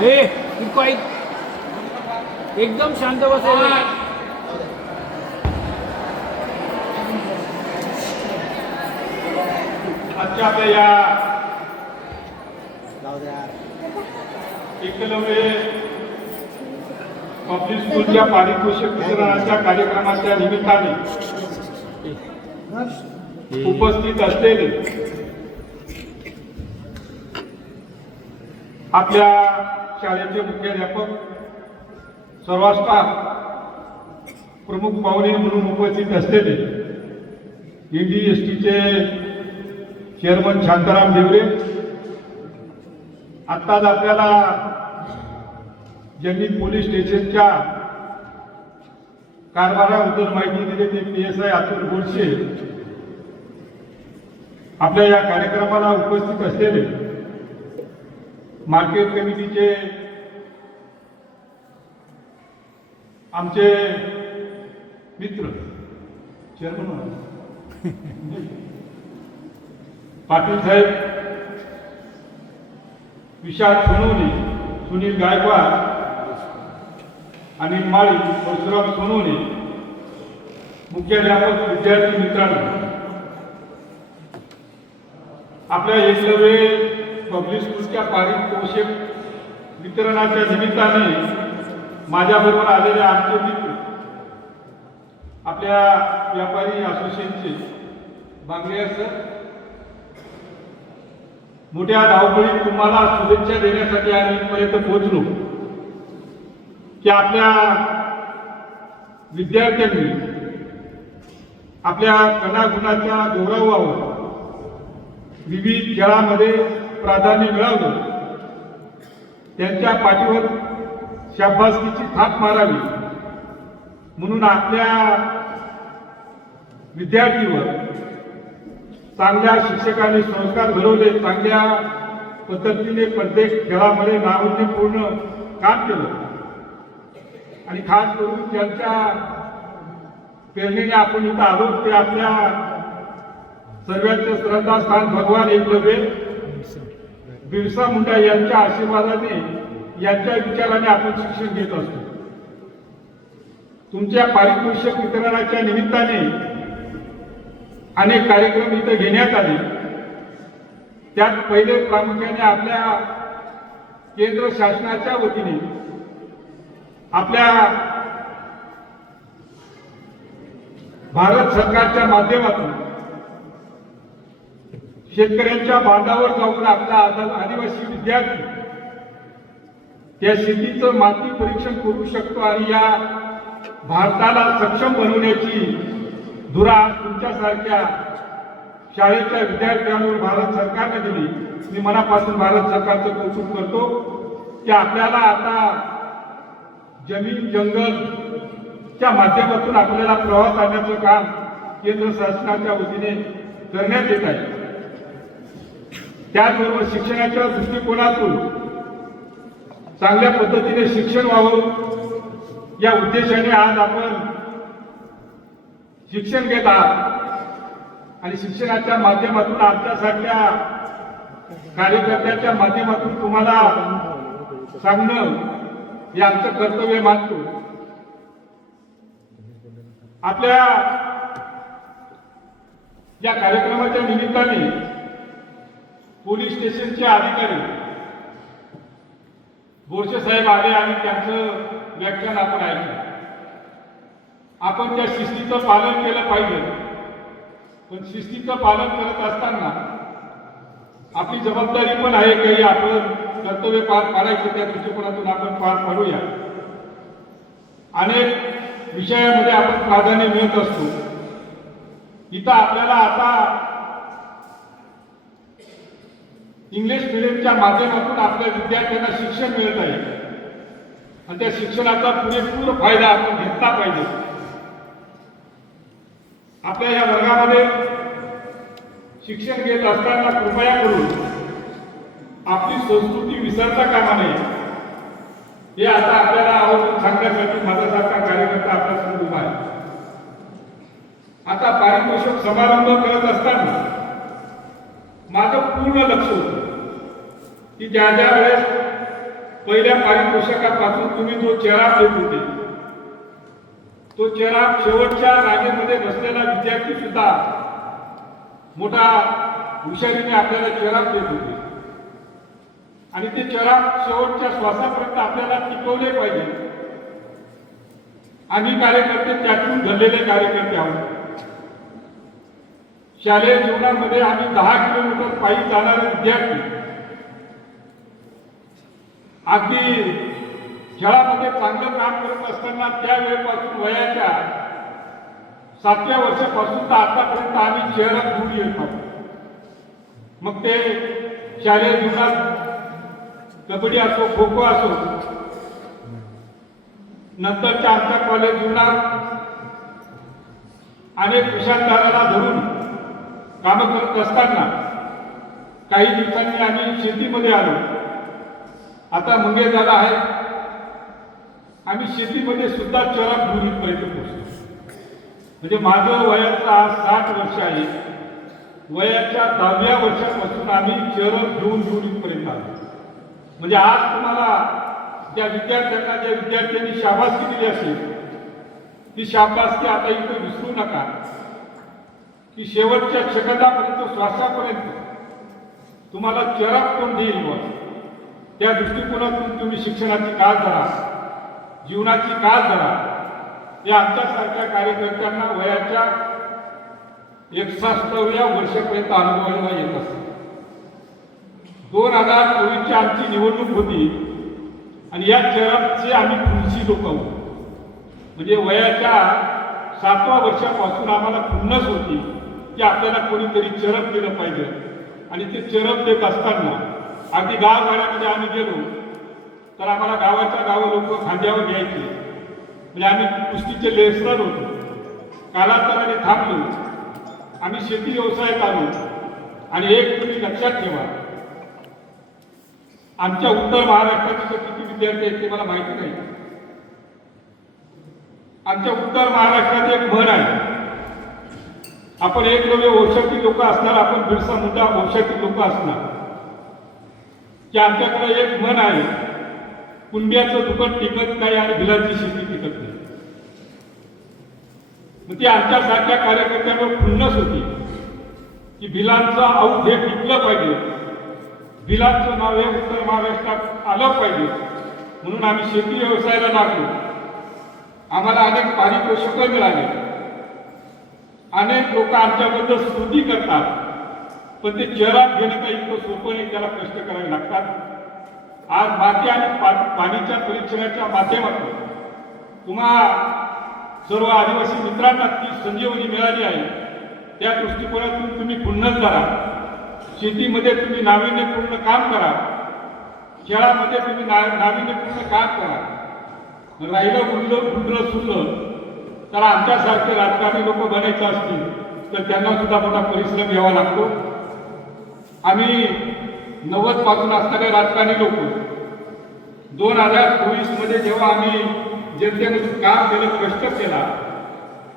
हे इनको एकदम शांत बसायला. आजच्या आपल्या या एकलव्य पब्लिक स्कूलच्या पारितोषिक वितरणाच्या कार्यक्रमाच्या निमित्ताने उपस्थित असलेले आपल्या शाळेचे मुख्याध्यापक, सर्व स्टाफ, प्रमुख पाहुणे म्हणून उपस्थित असलेले NDSTचे चेअरमन शांताराम देवरे, आत्ताच आपल्याला ज्यांनी पोलीस स्टेशनच्या कारभाराबद्दल माहिती दिली ते PSI अतुल गोडसे, आपल्या या कार्यक्रमाला उपस्थित असलेले मार्केट कमिटीचे आमचे मित्र चेअरमन पाटील साहेब, विशाल सोनवणे, सुनील गायकवाड, अनिल माळी, परशुराम सोनवणे, मुख्याध्यापक, विद्यार्थी मित्रांनो, आपल्या एकलव्य पब्लिक स्कूलच्या पारितोषिक वितरणाच्या निमित्ताने माझ्याबरोबर आलेले आमचे मित्र, आपल्या व्यापारी असोसिएशनचे बांगरे सर, मोठ्या धावपळीत तुम्हाला शुभेच्छा देण्यासाठी आम्ही इथपर्यंत पोहोचलो की आपल्या विद्यार्थ्यांनी आपल्या कलागुणाच्या गौरवावर विविध खेळामध्ये प्राधान्य मिळवलं, त्यांच्या पाठीवर शाबासकीची थाप मारावी म्हणून आपल्या विद्यार्थीवर चांगल्या शिक्षकांनी संस्कार घडवले, चांगल्या पद्धतीने प्रत्येक खेळामध्ये नाविन्यपूर्ण काम केलं आणि खास करून त्यांच्या प्रेरणेने आपण इथं आलो ते आपल्या सर्वांचे श्रद्धास्थान भगवान एकलव्य बिरसा मुंडा यांच्या आशीर्वादाने, यांच्या विचाराने आपण शिक्षण घेत असतो. तुमच्या पारितोषिक वितरणाच्या निमित्ताने अनेक कार्यक्रम इथे घेण्यात आले. त्यात पहिले प्रामुख्याने आपल्या केंद्र शासनाच्या वतीने आपल्या भारत सरकारच्या माध्यमातून शेतकऱ्यांच्या बांधावर जाऊन आपला आदिवासी विद्यार्थी त्या शेतीचं माती परीक्षण करू शकतो आणि या भारताला सक्षम बनवण्याची धुरा तुमच्यासारख्या शाळेच्या विद्यार्थ्यांवर भारत सरकारने दिली. मी मनापासून भारत सरकारचं कौतुक करतो की आपल्याला आता जमीन जंगलच्या माध्यमातून आपल्याला प्रवास करण्याचं काम केंद्र शासनाच्या वतीने करण्यात येत आहे. त्याचबरोबर शिक्षणाच्या दृष्टिकोनातून चांगल्या पद्धतीने शिक्षण व्हावं या उद्देशाने आज आपण शिक्षण घेत आहात आणि शिक्षणाच्या माध्यमातून आमच्यासारख्या कार्यकर्त्यांच्या माध्यमातून तुम्हाला सांगणं हे आमचं कर्तव्य मानतो. आपल्या या कार्यक्रमाच्या निमित्ताने पोलीस स्टेशनचे अधिकारी गोडसे साहेब आले आणि त्यांचं व्याख्यान आपण ऐकलं. आपण त्या शिस्तीचं पालन केलं पाहिजे, पण शिस्तीचं पालन करत असताना आपली जबाबदारी पण आहे काही आपण कर्तव्य पार पाडायचं, त्या दृष्टिकोनातून आपण पार पाडूया. अनेक विषयामध्ये आपण प्राधान्य मिळत असतो. इथं आपल्याला आता इंग्लिश मिडियमच्या माध्यमातून आपल्या विद्यार्थ्यांना शिक्षण मिळत आहे आणि त्या शिक्षणाचा पुरेपूर फायदा आपण घेतला पाहिजे. आपल्या या वर्गामध्ये शिक्षण घेत असताना कृपया करून आपली संस्कृती विसरता कामा नये. हे आता आपल्याला आवर्जून सांगण्यासाठी माझ्यासारखा कार्यकर्ता आपल्या समोर उभा आहे. आता पारितोषिक समारंभ करत असताना माझं पूर्ण लक्ष होतं की ज्या ज्या वेळेस पहिल्या पारितोषिकापासून तुम्ही जो चेहरा देत होते, तो चेहरा शेवटच्या रांगेमध्ये बसलेला विद्यार्थी सुद्धा मोठा हुशारीने आपल्याला चेहरा देत होते आणि ते चेहरा शेवटच्या श्वासापर्यंत आपल्याला टिकवले पाहिजे. आम्ही कार्यकर्ते त्यातून घडलेले कार्यकर्ते आहोत. शालेय जीवनामध्ये आम्ही 10 किलोमीटर पायी जाणारे विद्यार्थी अगदी खेळामध्ये चांगलं काम करत असताना त्यावेळेपासून वयाच्या 7व्या वर्षापासून तर आतापर्यंत आम्ही शहरात दूर येत आहोत. मग ते शालेय जीवनात कबड्डी असो, खो खो असो, नंतरच्या आमच्या कॉलेज जीवनात अनेक विषांतराला धरून कामं करत असताना काही दिवसांनी आम्ही शेतीमध्ये आलो. आता मंगे झाला आहे, आम्ही शेतीमध्ये सुद्धा चरम दूरीपर्यंत पोहोचलो. म्हणजे माझं वयाचं आज 60 वर्ष आहे. वयाच्या 10व्या वर्षापासून आम्ही चरम घेऊन दूरीपर्यंत आलो. म्हणजे आज तुम्हाला ज्या विद्यार्थ्यांना, ज्या विद्यार्थ्यांनी शाबासकी दिली असेल, ती शाबासकी आता इथं विसरू नका की शेवटच्या सेकंदापर्यंत, श्वासापर्यंत तुम्हाला चरम कोण देईल बघ. त्या दृष्टिकोनातून तुम्ही शिक्षणाची काळ धरा, जीवनाची काळ धरा. हे आमच्यासारख्या कार्यकर्त्यांना वयाच्या 61व्या वर्षापर्यंत अनुभवायला येत असते. 2024ची आमची निवडणूक होती आणि या चरमचे आम्ही पुढची लोक आहोत. म्हणजे वयाच्या 7व्या वर्षापासून आम्हाला खुन्नस होती की आपल्याला कोणीतरी चरम केलं पाहिजे. आणि ते चरम देत असताना अगदी गावगाड्यामध्ये आम्ही गेलो तर आम्हाला गावाच्या गाव लोक खांद्यावर घ्यायचे. म्हणजे आम्ही कुस्तीचे लेसर होतो. कालांतराने थांबलो, आम्ही शेती व्यवसायात आलो. आणि एक तुम्ही लक्षात ठेवा, आमच्या उत्तर महाराष्ट्राचे किती विद्यार्थी आहेत ते मला माहिती नाही. आमच्या उत्तर महाराष्ट्रात एक म्हण आहे, आपण एक नवे वंशातील लोक असणार, आपण बिरसा मुंडा वंशातील लोक असणार. की आमच्याकडे एक म्हण आहे, कुंड्याचं दुकान टिकत नाही आणि भिलाची शेती टिकत नाही. मग ती आमच्यासारख्या कार्यकर्त्यांवर खुन्नस होती की भिलांचं औध हे टिकलं पाहिजे, भिलांचं नाव हे उत्तर महाराष्ट्रात आलं पाहिजे. म्हणून आम्ही शेती व्यवसायाला लागलो. आम्हाला अनेक पारितोषिकं मिळाले. अनेक लोक आमच्याबद्दल स्तुती करतात, पण ते शहरात घेणं काही इतकं सोपं नाही, त्याला कष्ट करावे लागतात. आज माती आणि पाणीच्या परीक्षणाच्या माध्यमातून तुम्हा सर्व आदिवासी मित्रांना ती संजीवनी मिळाली आहे. त्या दृष्टिकोनातून तुम्ही खुन्नस धरा. शेतीमध्ये तुम्ही नाविन्यपूर्ण काम करा, खेळामध्ये तुम्ही नाविन्यपूर्ण काम करा. राहिलं गुंडलं सुरलं तर आमच्यासारखे राजकारणी लोक बनायचे असतील तर त्यांना सुद्धा मोठा परिश्रम घ्यावा लागतो. आम्ही 90 पासून असणारे राजकारणी लोक 2024 मध्ये जेव्हा आम्ही जनतेमधून काम केलं, कष्ट केला,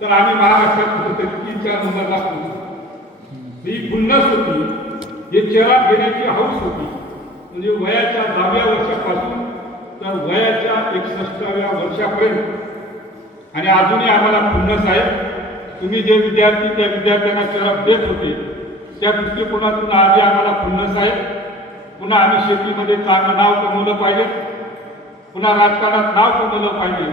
तर आम्ही महाराष्ट्रात कुठेतरी 3-4 नंबरला पोहोचलो. ही खुन्नस होती, हे चेहरा घेण्याची हौस होती. म्हणजे वयाच्या 10व्या वर्षापासून तर वयाच्या 61व्या वर्षापर्यंत. आणि अजूनही आम्हाला खुन्नस आहे. तुम्ही जे विद्यार्थी त्या विद्यार्थ्यांना चेहरा देत होते त्या दृष्टिकोनातून आजही आम्हाला खुन्नस आहे. पुन्हा आम्ही शेतीमध्ये चांगलं नाव कमवलं पाहिजे, पुन्हा राजकारणात नाव कमवलं पाहिजे,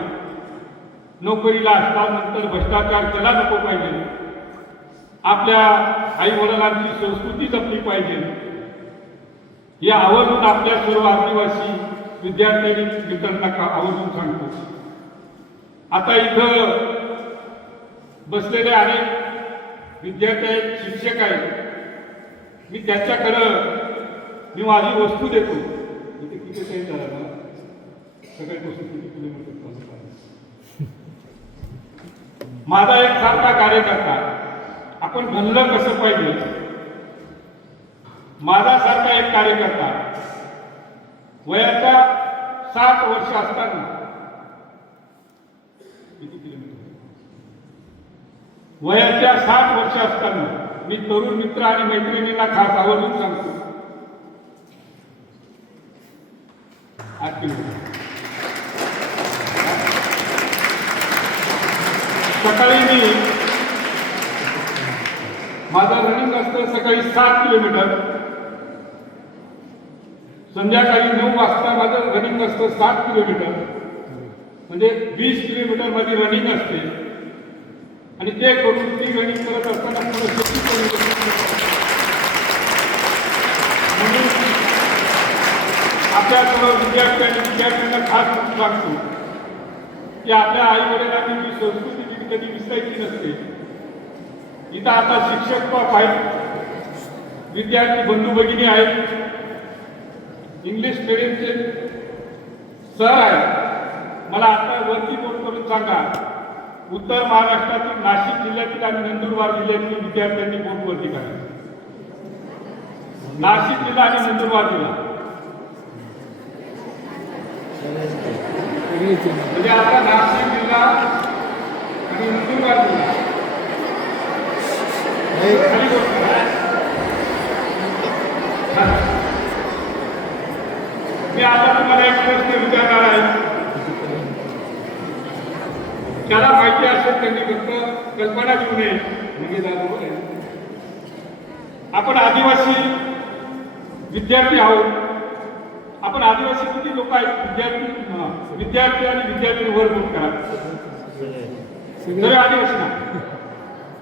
नोकरीला असतानंतर भ्रष्टाचार केला नको पाहिजे, आपल्या आई वडिलांची संस्कृती जपली पाहिजे. हे आवर्जून आपल्या सर्व आदिवासी विद्यार्थ्यांनी मित्रांना आवर्जून सांगतो. आता इथं बसलेले अनेक विद्यार्थी आहेत, शिक्षक आहेत. मी त्याच्याकडं माझी वस्तू देतो. इथे किती टाईम झाला मला, सकाळपासून किती किलोमीटर माझा एक सारखा कार्यकर्ता. आपण बनलं कसं पाहिजे, माझा सारखा एक कार्यकर्ता वयाच्या 60 वर्ष असताना किती किलोमीटर, वयाच्या 60 वर्ष असताना मी तरुण मित्र आणि मैत्रिणींना खास आवर्जून सांगतो, 8 किलोमीटर. सकाळी मी माझं रनिंग असतं सकाळी 7 किलोमीटर. संध्याकाळी 9 वाजता माझं रनिंग असतं 7 किलोमीटर. म्हणजे 20 किलोमीटर मध्ये रनिंग असते. आणि ते करून ती रनिंग करत असताना पुढे शेती करून म्हणून आपल्या सर्व विद्यार्थ्यांना खास सांगतो की आपल्या आई वडिलांनी जी संस्कृती कधी विसरायची नसते. इथं आता शिक्षक आहेत, विद्यार्थी बंधू भगिनी आहेत, इंग्लिश मिडियमचे सर आहेत. मला आता वरती बोर्ड करून सांगा, उत्तर महाराष्ट्रातील नाशिक जिल्ह्यातील आणि नंदुरबार जिल्ह्यातील विद्यार्थ्यांनी बोर्ड वरती करायचं. नाशिक जिल्हा आणि नंदुरबार जिल्हा म्हणजे आता नाशिक जिल्हा आणि नंदुरबार जिल्हा मी आता तुम्हाला एक प्रश्न विचारणार आहे. त्याला माहिती असेल त्यांनी फक्त कल्पना घेऊ नये. आपण आदिवासी विद्यार्थी आहोत. आपण आदिवासी किती लोक आहेत? विद्यार्थी आणि विद्यार्थी वर्ग करा सगळे आदिवासी ना.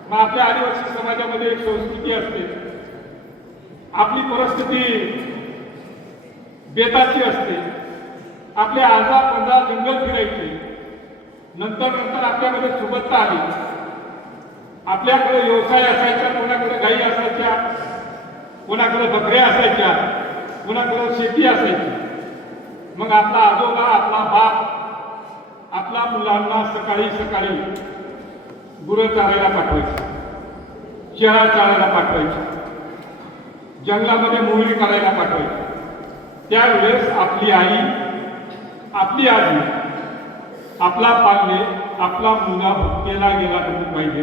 मग आपल्या आदिवासी समाजामध्ये एक संस्कृती असते. आपली परिस्थिती बेताची असते. आपले आजा पंजा जंगल फिरायचे. नंतर आपल्याकडे सुबत्ता आली. आपल्याकडे व्यवसाय असायचा, कोणाकडे गाई असायच्या, कोणाकडे बकऱ्या असायच्या, कोणाकडे शेती असायची. मग आपला आजोबा, आपला बाप आपल्या मुलांना सकाळी सकाळी गुरं चारायला पाठवायचे, शेळ्या चारायला पाठवायचे, जंगलामध्ये मोहरी करायला पाठवायचे. त्यावेळेस आपली आई, आपली आजी आपला पाल्ले, आपला मुलगा भुकेला गेला म्हणून पाहिजे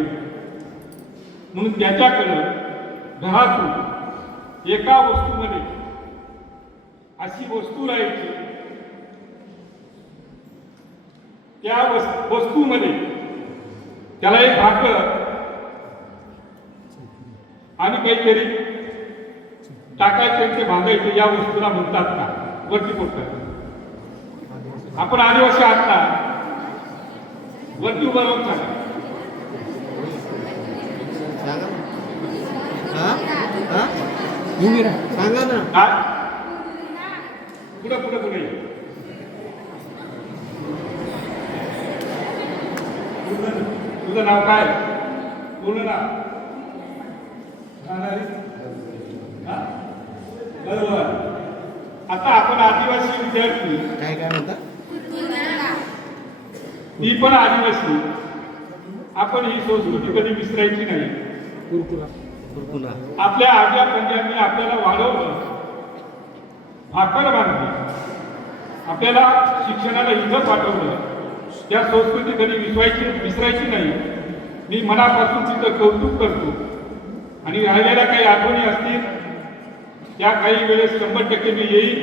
म्हणून त्याच्याकडं घरातून एका वस्तूमध्ये अशी वस्तू राहायची. त्या वस्तूमध्ये त्याला एक भाकर आणि काहीतरी टाकायचे, ते भागायचे. या वस्तूला म्हणतात का? वरती पोटतात. आपण आदिवासी आहात ना, वरती उभं राहून सांगा. सांगा ना. पुढे पुढे पुढे तुझं नाव काय? पूर्ण नाव? बरोबर. आता आपण आदिवासी विद्यार्थी, काय काय म्हणता? ती पण आदिवासी. आपण ही संस्कृती कधी विसरायची नाही. आपल्या आज्या पंजांनी आपल्याला वाढवलं, भाकर बांधली, आपल्याला शिक्षणाला इथं पाठवलं. त्या संस्कृती कधी विसरायची नाही. मी मनापासून तिचं कौतुक करतो. आणि राहिलेल्या काही आठवणी असतील त्या काही वेळेस 100% मी येईल.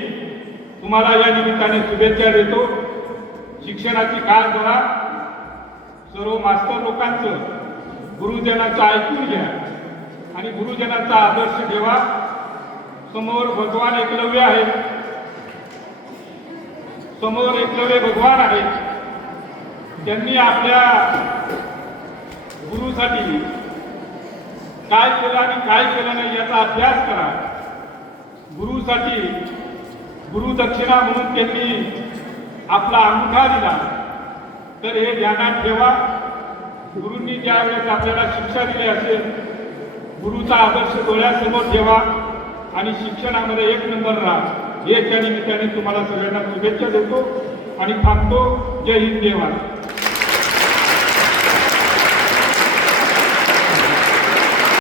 तुम्हाला या निमित्ताने शुभेच्छा देतो. शिक्षणाची काळ करा. सर्व मास्तर लोकांचं, गुरुजनांचं ऐकून घ्या आणि गुरुजनांचा आदर्श ठेवा. समोर भगवान एकलव्य आहे, समोर एकलव्य भगवान आहे. त्यांनी आपल्या गुरुसाठी काय केलं आणि काय केलं नाही याचा अभ्यास करा. गुरुसाठी गुरुदक्षिणा म्हणून त्यांनी आपला अंगठा दिला. तर हे ध्यानात ठेवा. गुरूंनी ज्या वेळेस आपल्याला शिक्षा दिली असेल, गुरुचा आदर्श डोळ्यासमोर ठेवा आणि शिक्षणामध्ये 1 नंबर राहा. हे त्या निमित्ताने तुम्हाला सगळ्यांना शुभेच्छा देतो आणि थांबतो. जय हिंद, जय भारत.